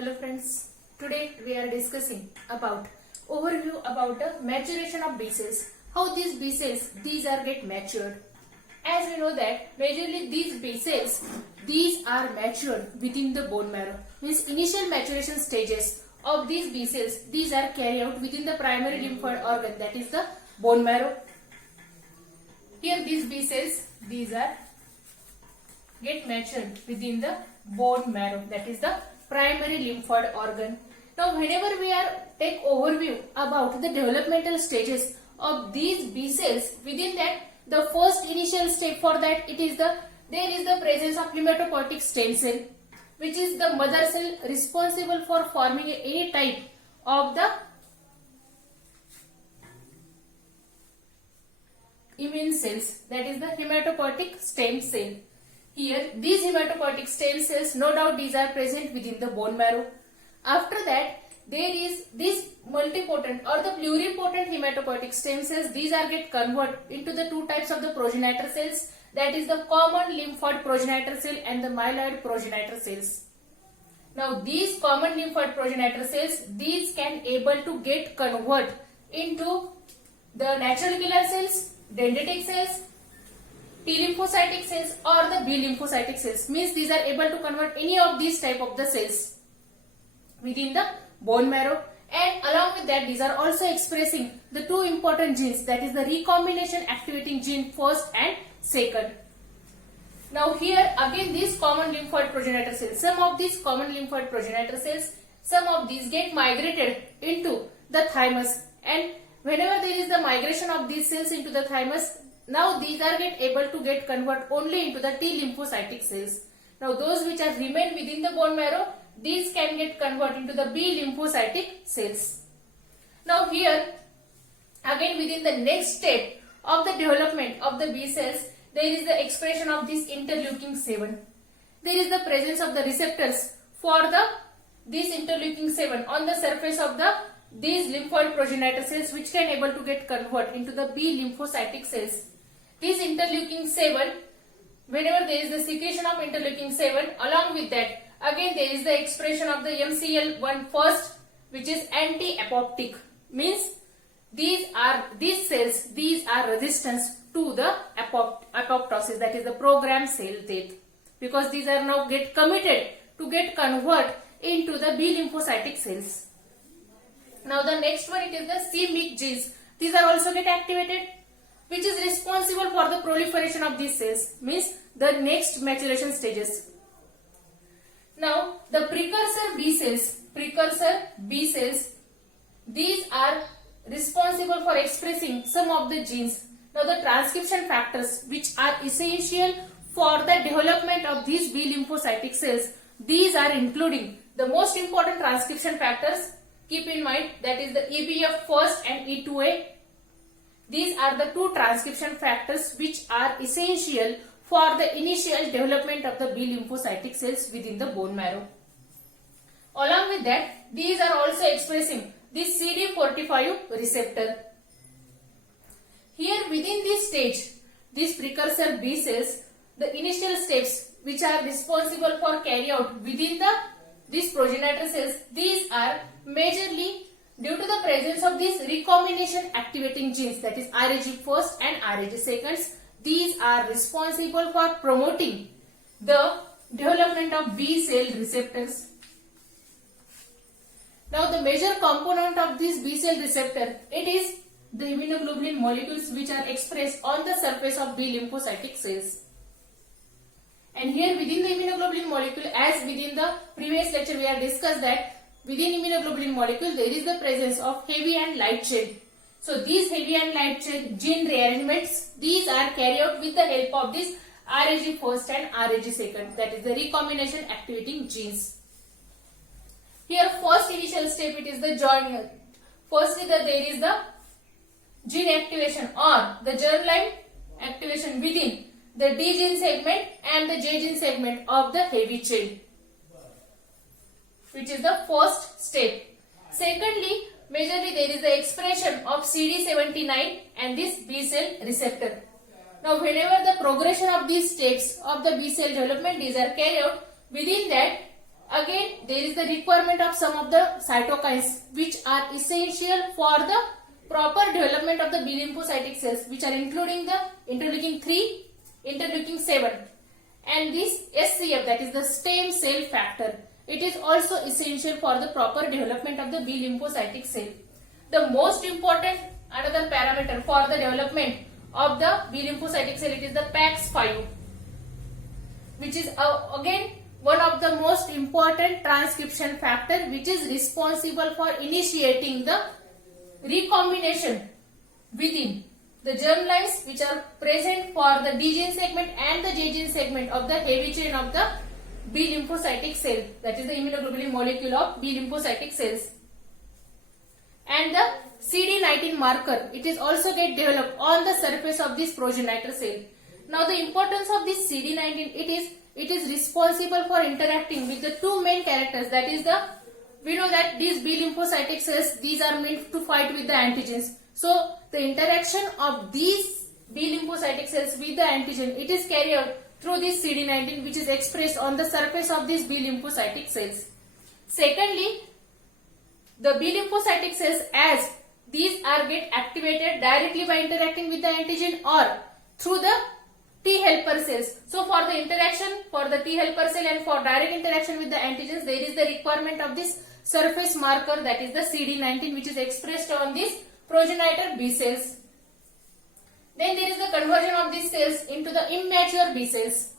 Hello friends, today we are discussing about overview about the maturation of B cells. How these B cells, these are get matured. As we know that majorly these B cells, these are matured within the bone marrow. Means initial maturation stages of these B cells, these are carried out within the primary lymphoid organ, that is the bone marrow. Here these B cells, these are get matured within the bone marrow, that is the primary lymphoid organ. Now whenever we are take overview about the developmental stages of these B cells, within that the first initial step for that there is the presence of hematopoietic stem cell, which is the mother cell responsible for forming any type of the immune cells, that is the hematopoietic stem cell. Here these hematopoietic stem cells, no doubt these are present within the bone marrow. After that there is this multipotent or the pluripotent hematopoietic stem cells. These are get converted into the two types of the progenitor cells, that is the common lymphoid progenitor cell and the myeloid progenitor cells. Now these common lymphoid progenitor cells, these can able to get convert into the natural killer cells, dendritic cells, T lymphocytic cells or the B lymphocytic cells. Means these are able to convert any of these type of the cells within the bone marrow, and along with that these are also expressing the two important genes, that is the recombination activating gene first and second. Now here again these common lymphoid progenitor cells, some of these common lymphoid progenitor cells, some of these get migrated into the thymus, and whenever there is the migration of these cells into the thymus, now these are able to get convert only into the T lymphocytic cells. Now those which are remain within the bone marrow, these can get convert into the B lymphocytic cells. Now here again within the next step of the development of the B cells, there is the expression of this interleukin 7. There is the presence of the receptors for this interleukin 7 on the surface of these lymphoid progenitor cells, which can able to get convert into the B lymphocytic cells. This interleukin 7, whenever there is the secretion of interleukin 7, along with that again there is the expression of the MCL1 first, which is anti-apoptic. Means these cells, these are resistance to the apoptosis, that is the programmed cell death, because these are now get committed to get convert into the B lymphocytic cells. Now the next one, it is the c-MYC genes. These are also get activated, which is responsible for the proliferation of these cells, means the next maturation stages. Now the precursor B cells, these are responsible for expressing some of the genes. Now the transcription factors which are essential for the development of these B lymphocytic cells, these are including the most important transcription factors. Keep in mind, that is the EBF first and E2A. These are the two transcription factors which are essential for the initial development of the B lymphocytic cells within the bone marrow. Along with that, these are also expressing this CD45 receptor. Here within this stage, this precursor B cells, the initial steps which are responsible for carry out within these progenitor cells, these are majorly due to the presence of these recombination activating genes, that is RAG first and RAG seconds. These are responsible for promoting the development of B cell receptors. Now the major component of this B cell receptor, it is the immunoglobulin molecules which are expressed on the surface of B lymphocytic cells. And here within the immunoglobulin molecule, as within the previous lecture we have discussed that within immunoglobulin molecule there is the presence of heavy and light chain. So these heavy and light chain gene rearrangements, these are carried out with the help of this RAG first and RAG second, that is the recombination activating genes. Here first initial step, it is the join. Firstly there is the gene activation or the germline activation within the D gene segment and the J gene segment of the heavy chain, which is the first step. Secondly, majorly there is the expression of CD79 and this B cell receptor. Now whenever the progression of these steps of the B cell development, these are carried out, within that Again, there is the requirement of some of the cytokines which are essential for the proper development of the B lymphocytic cells, which are including the interleukin 3, interleukin 7, and this SCF, that is the stem cell factor. It is also essential for the proper development of the B lymphocytic cell. The most important another parameter for the development of the B lymphocytic cell, it is the PAX5, which is again one of the most important transcription factor, which is responsible for initiating the recombination within the germlines which are present for the D gene segment and the J gene segment of the heavy chain of the B lymphocytic cell, that is the immunoglobulin molecule of B lymphocytic cells. And the CD19 marker, it is also get developed on the surface of this progenitor cell. Now the importance of this CD19, it is responsible for interacting with the two main characters, that is we know that these B lymphocytic cells, these are meant to fight with the antigens. So the interaction of these B lymphocytic cells with the antigen, it is carried out through this CD19, which is expressed on the surface of these B lymphocytic cells. Secondly, the B lymphocytic cells, as these are get activated directly by interacting with the antigen or through the T helper cells. So for the interaction for the T helper cell and for direct interaction with the antigens, there is the requirement of this surface marker, that is the CD19, which is expressed on these progenitor B cells. Then there is the conversion of these cells into the immature B cells.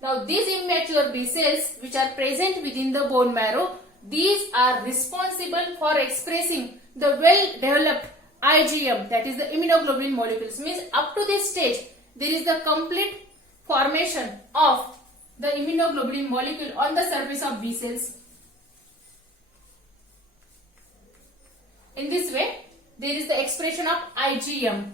Now these immature B cells which are present within the bone marrow, these are responsible for expressing the well developed IgM, that is the immunoglobulin molecules. Means up to this stage there is the complete formation of the immunoglobulin molecule on the surface of B cells. In this way, there is the expression of IgM,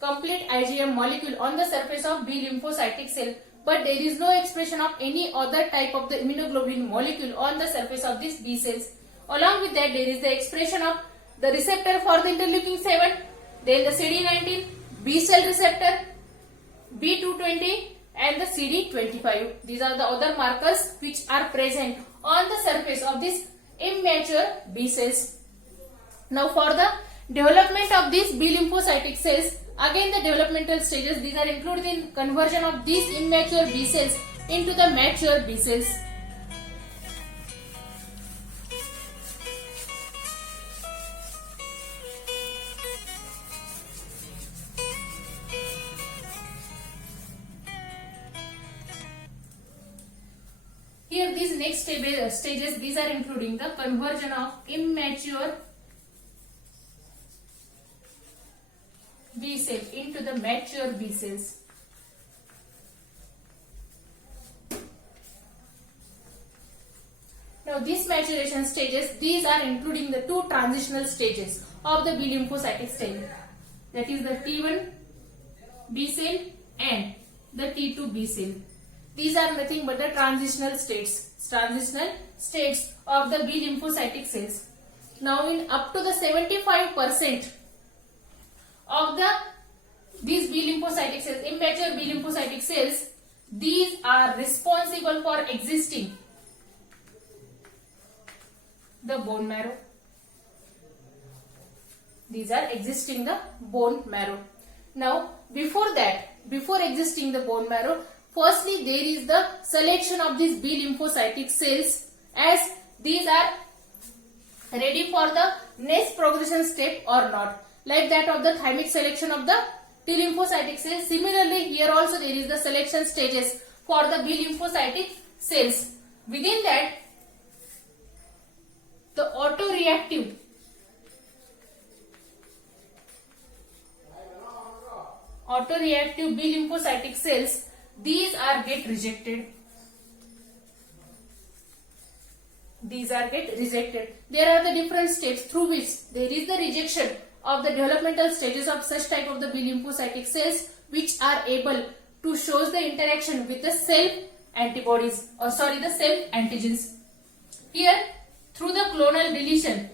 complete IgM molecule on the surface of B lymphocytic cell, but there is no expression of any other type of the immunoglobulin molecule on the surface of these B cells. Along with that, there is the expression of the receptor for the interleukin 7, then the CD19, B cell receptor, B220 and the CD25. These are the other markers which are present on the surface of this immature B cells. Now for the development of these B lymphocytic cells, again the developmental stages, these are included in conversion of these immature B cells into the mature B cells. Here these next stages, these are including the conversion of immature B cell into the mature B cells. Now these maturation stages, these are including the two transitional stages of the B lymphocytic cell, that is the T1 B cell and the T2 B cell. These are nothing but the transitional states of the B lymphocytic cells. Now in up to the 75% of these B lymphocytic cells, immature B lymphocytic cells, these are responsible for existing the bone marrow. These are existing the bone marrow. Now before existing the bone marrow, firstly there is the selection of these B lymphocytic cells, as these are ready for the next progression step or not, like that of the thymic selection of the T lymphocytic cells. Similarly, here also there is the selection stages for the B lymphocytic cells. Within that, the autoreactive B lymphocytic cells, these are get rejected. There are the different steps through which there is the rejection of the developmental stages of such type of the B lymphocytic cells, which are able to show the interaction with the self antibodies, or the self antigens. Here, through the clonal deletion,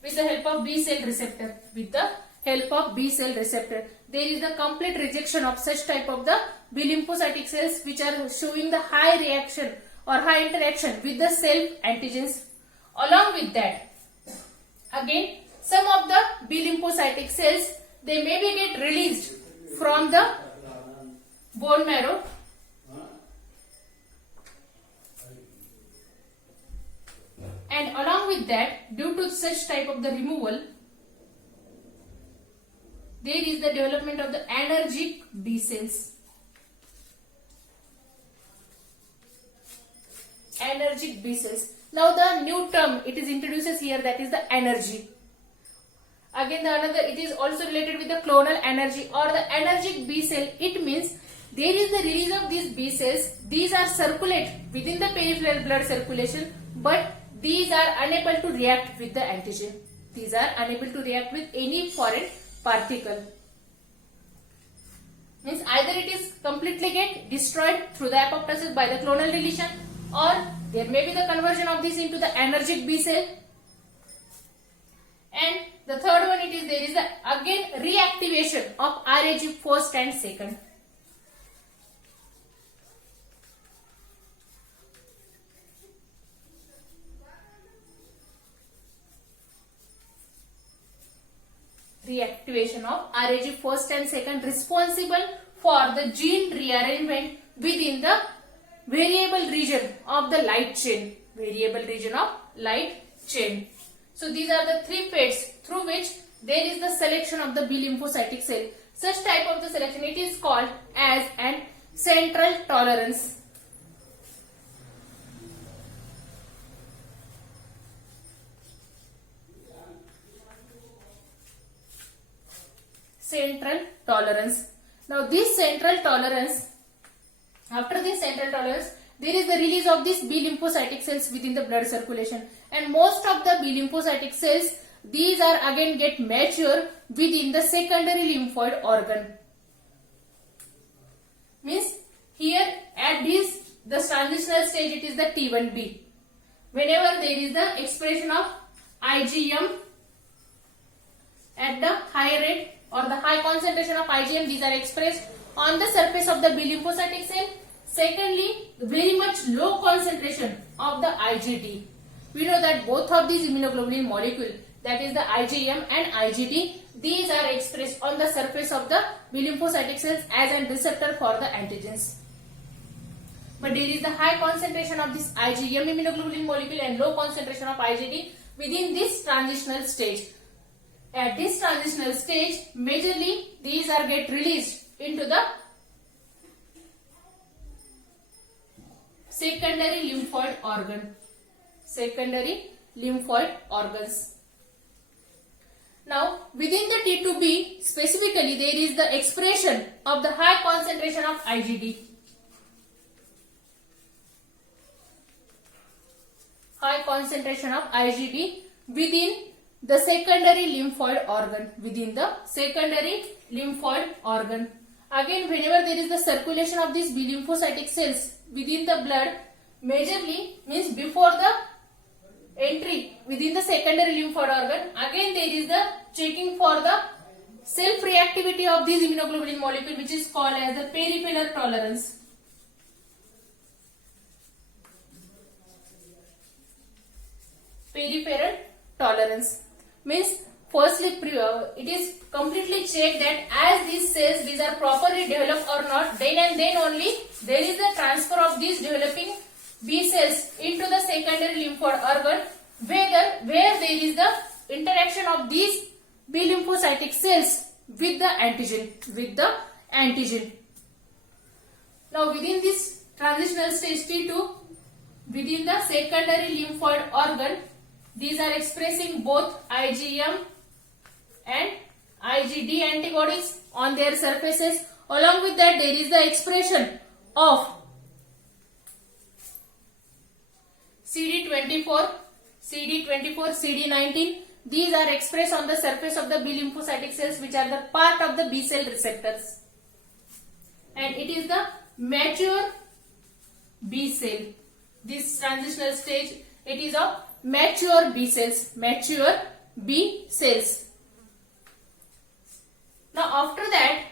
with the help of B cell receptor, help of B cell receptor. There is the complete rejection of such type of the B lymphocytic cells which are showing the high reaction or high interaction with the self antigens. Along with that, again some of the B lymphocytic cells, they may be get released from the bone marrow and along with that, due to such type of the removal, there is the development of the anergic B cells. Anergic B cells. Now the new term it is introduces here, that is the energy. Again the another, it is also related with the clonal energy or the anergic B cell. It means there is the release of these B cells. These are circulate within the peripheral blood circulation, but these are unable to react with the antigen. These are unable to react with any foreign particle. Means either it is completely get destroyed through the apoptosis by the clonal deletion, or there may be the conversion of this into the anergic B cell. And the third one, it is there is the again reactivation of RAG first and second. Reactivation of RAG first and second, responsible for the gene rearrangement within the variable region of the light chain. Variable region of light chain. So these are the three fates through which there is the selection of the B lymphocytic cell. Such type of the selection, it is called as an central tolerance. Central tolerance. Now this central tolerance, after this central tolerance, there is the release of these B lymphocytic cells within the blood circulation, and most of the B lymphocytic cells, these are again get mature within the secondary lymphoid organ. Means here at this the transitional stage, it is the T1B. Whenever there is the expression of IgM at the high rate or the high concentration of IgM, these are expressed on the surface of the B lymphocytic cell. Secondly, very much low concentration of the IgD. We know that both of these immunoglobulin molecule, that is the IgM and IgD, these are expressed on the surface of the B lymphocytic cells as a receptor for the antigens. But there is the high concentration of this IgM immunoglobulin molecule and low concentration of IgD within this transitional stage. At this transitional stage, majorly these are get released into the secondary lymphoid organ. Secondary lymphoid organs. Now, within the T2B, specifically there is the expression of the high concentration of IgD. High concentration of IgD within the secondary lymphoid organ. Within the secondary lymphoid organ. Again, whenever there is the circulation of these B lymphocytic cells within the blood, majorly means before the entry within the secondary lymphoid organ, again there is the checking for the self-reactivity of these immunoglobulin molecule, which is called as the peripheral tolerance. Peripheral tolerance means firstly it is completely checked that as these cells, these are properly developed or not, then and then only there is the transfer of these developing B cells into the secondary lymphoid organ, where there is the interaction of these B lymphocytic cells with the antigen. Now within this transitional stage T2, within the secondary lymphoid organ, these are expressing both IgM and IgD antibodies on their surfaces. Along with that, there is the expression of CD24, CD19. These are expressed on the surface of the B lymphocytic cells, which are the part of the B cell receptors. And it is the mature B cell. This transitional stage, it is of mature B cells. Mature B cells. after that,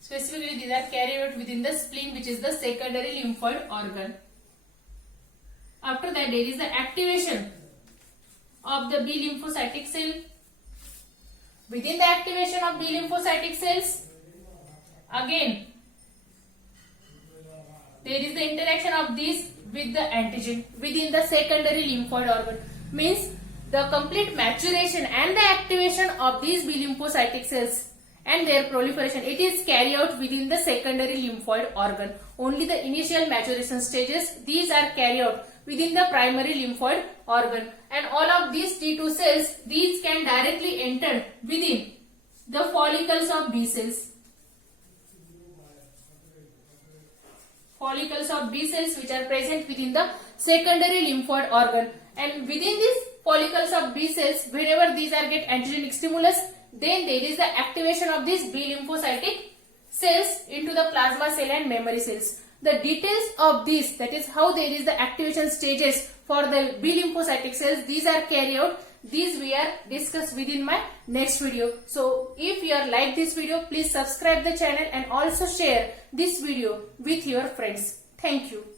specifically these are carried out within the spleen, which is the secondary lymphoid organ. After that, there is the activation of the B lymphocytic cell. Within the activation of B lymphocytic cells, again there is the interaction of this with the antigen within the secondary lymphoid organ. Means the complete maturation and the activation of these B lymphocytic cells and their proliferation, it is carried out within the secondary lymphoid organ. Only the initial maturation stages, these are carried out within the primary lymphoid organ, and all of these T2 cells, these can directly enter within the follicles of B cells. Follicles of B cells which are present within the secondary lymphoid organ, and within these follicles of B cells, whenever these are get antigenic stimulus, then there is the activation of these B lymphocytic cells into the plasma cell and memory cells. The details of this, that is how there is the activation stages for the B lymphocytic cells, these are carried out. These we are discussed within my next video. So if you are like this video, please subscribe the channel and also share this video with your friends. Thank you.